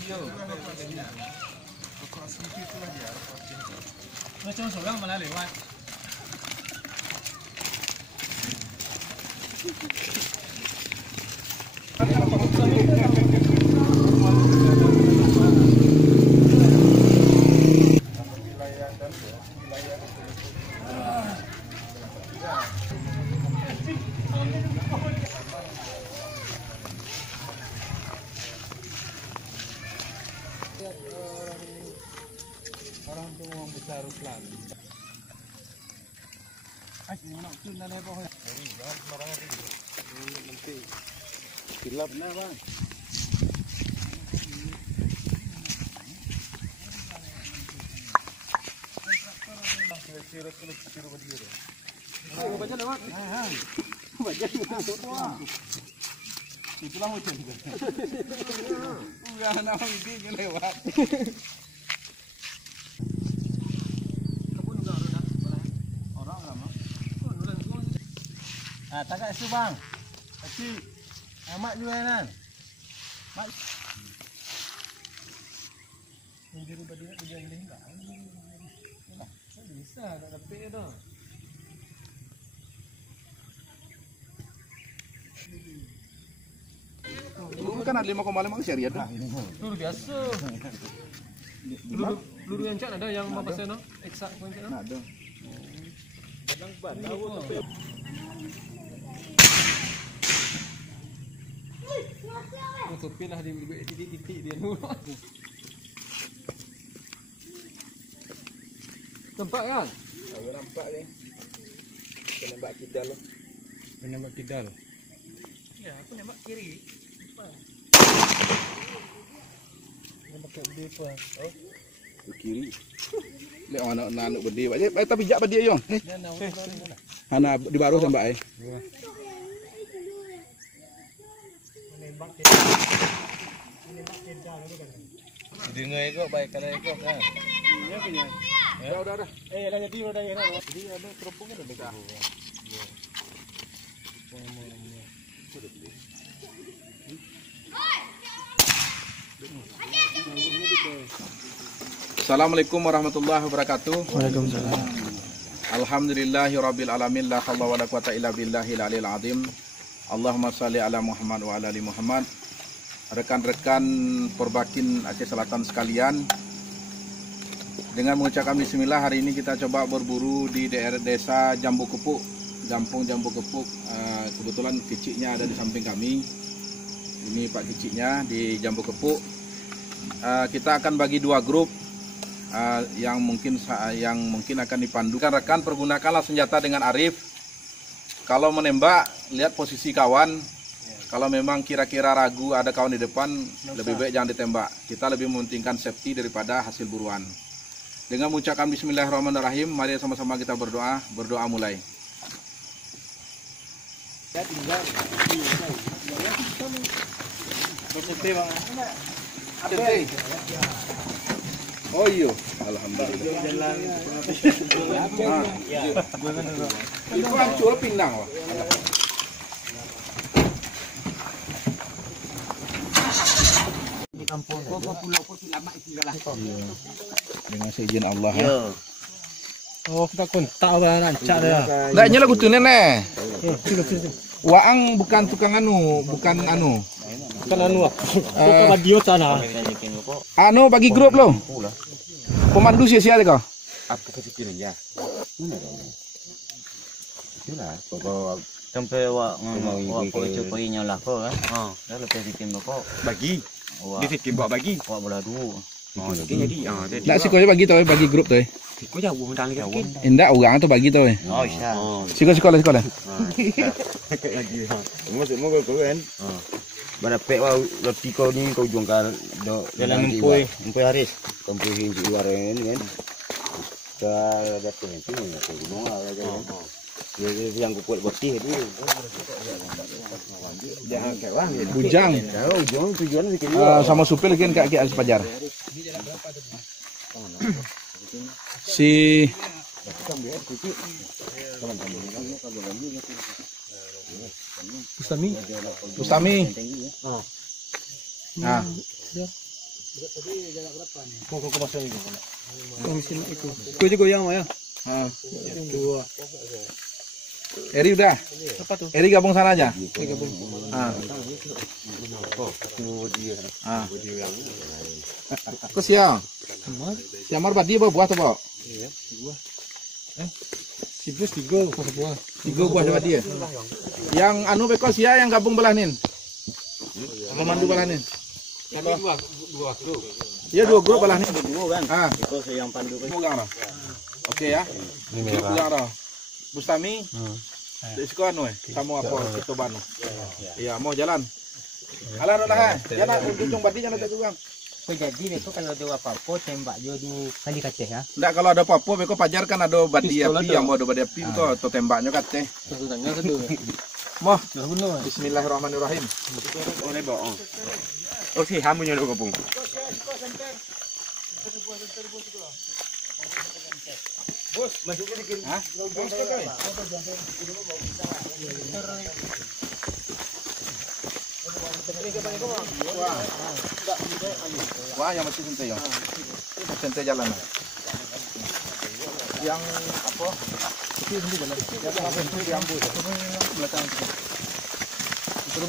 Iya. Rokok sedikit itu aja. Macam seorang mana lewat? Orang tu orang besar Ruslan. Ini mana tu nak apa? Ini jangan sembarangan tu. Nanti silap na bang. Kira-kira berdiri. Oh, baca lewat. Baca lewat. Itulah hujan juga. Udah nama ini lewat. Ah, tagak itu bang. Kecil. Mak juga kan. Mak. Menjadi pada dia enggak. Tak bisa tak dapat dah. Dulu kan ada 5,5 syariat dah. Luar biasa. Luru yang cak ada yang apa sana? Eksak pun cak. Ada. Kadang ban tahu tapi tutupi lah di titik-titik dia dulu. Nampak kan? Saya nampak ni. Kita nampak kidal lah. Menembak kidal. Ya, aku nembak kiri. Nembak ke depa. Oh, Ke kiri. Lek anak berdiri. Baik tapi jak berdiri yong. Hana di baru tembak ai. Menembak kidal itu kan. Dengar ikut baik kalau ikut kan. Iya punya. Dah. Dah jadi udah ya. Jadi ada teropongnya ada dekat. Assalamualaikum warahmatullahi wabarakatuh. Waalaikumsalam. Alhamdulillahirabbil alamin la haula wala quwata illa billahil aliyil azim. Allahumma shalli ala Muhammad wa ala ali Muhammad. Rekan-rekan Perbakin Aceh Selatan sekalian, dengan mengucapkan bismillah, hari ini kita coba berburu di daerah desa Jambu Kepuk, Kampung Jambu Kepuk. Kebetulan kiciknya ada di samping kami. Ini Pak kiciknya di Jambu Kepuk. Kita akan bagi dua grup yang mungkin akan dipandu. Rekan pergunakanlah senjata dengan arif. Kalau menembak, lihat posisi kawan. Kalau memang kira-kira ragu ada kawan di depan, lebih baik jangan ditembak. Kita lebih mementingkan safety daripada hasil buruan. Dengan mengucapkan bismillahirrahmanirrahim, mari sama-sama kita berdoa. Berdoa mulai. Oh iya, alhamdulillah. Itu hancur pindang, Pak. Di kampung. Dengan seizin Allah. Ya. Oh, kita kontak orang rancak dia. Nggak nyala gutu nenek. Waang bukan tukang anu, bukan anu. Bukan anu. Bukan radio sana. Anu bagi grup lo. Pemandu sia-sia deh kau. Apa kesikiran ya? Itulah. Pokok sampai wak coba nyalah kau kan. Dah lepas bikin kau bagi. Dia fikir buat bagi. Buat bola dua. Jadi Nggak sih kau bagi tau, bagi grup tuh. kau jauh dah lagi. Indah orang tu bagi tau. Oh, iya. Sekolah. Lagi. Masuk kau kan. Mana pek wah roti kau ni kau jual kan dalam empoi Haris. Empoi di luar ini kan. Kita dapat nanti kau gunung lah kan. Yang kuat boti itu. Jangan kewang. Bujang. Tujuan Sama supir kan kaki Alis Pajar. Si Bustami. Nah. Kok pasang itu? Mesin itu. Kau juga goyang ya? Ah. Dua. Eri udah. Apa tuh? Eri gabung sana aja. Gabung. Ah. Ah. Kau siang. Siamar badi buah tuh, Pak. Sibus tiga buah. 3 buah dapat dia. Yang anu beko sia yang gabung belanin. Pemandu belanin. Dua grup. Iya 2 grup belanin. Dua kan? Ah, Itu saya yang pandu kan. bukan. Oke ya. Grup bukan. Bustami. Disiko anu sama apa kita banu. Iya, mau jalan. Alah lah. Jalan ujung badi jangan ada tukang. So, jadi besok kalau ada apa-apa tembak je di kali kaceh ya. Ndak kalau ada apa-apa beko pajar kan ada badi api yang mau ada badi api itu atau tembaknya kate. Satunya satu. Moh. Dah benar. Bismillahirrahmanirrahim. Boleh bohong. Oh si hamunya lu gabung. Bos, masukin dikit. Hah? Wah, yang masih santai ya. Santai jalan. Yang apa? Itu sendiri jalan. Yang apa itu diambil. Belakang. Terus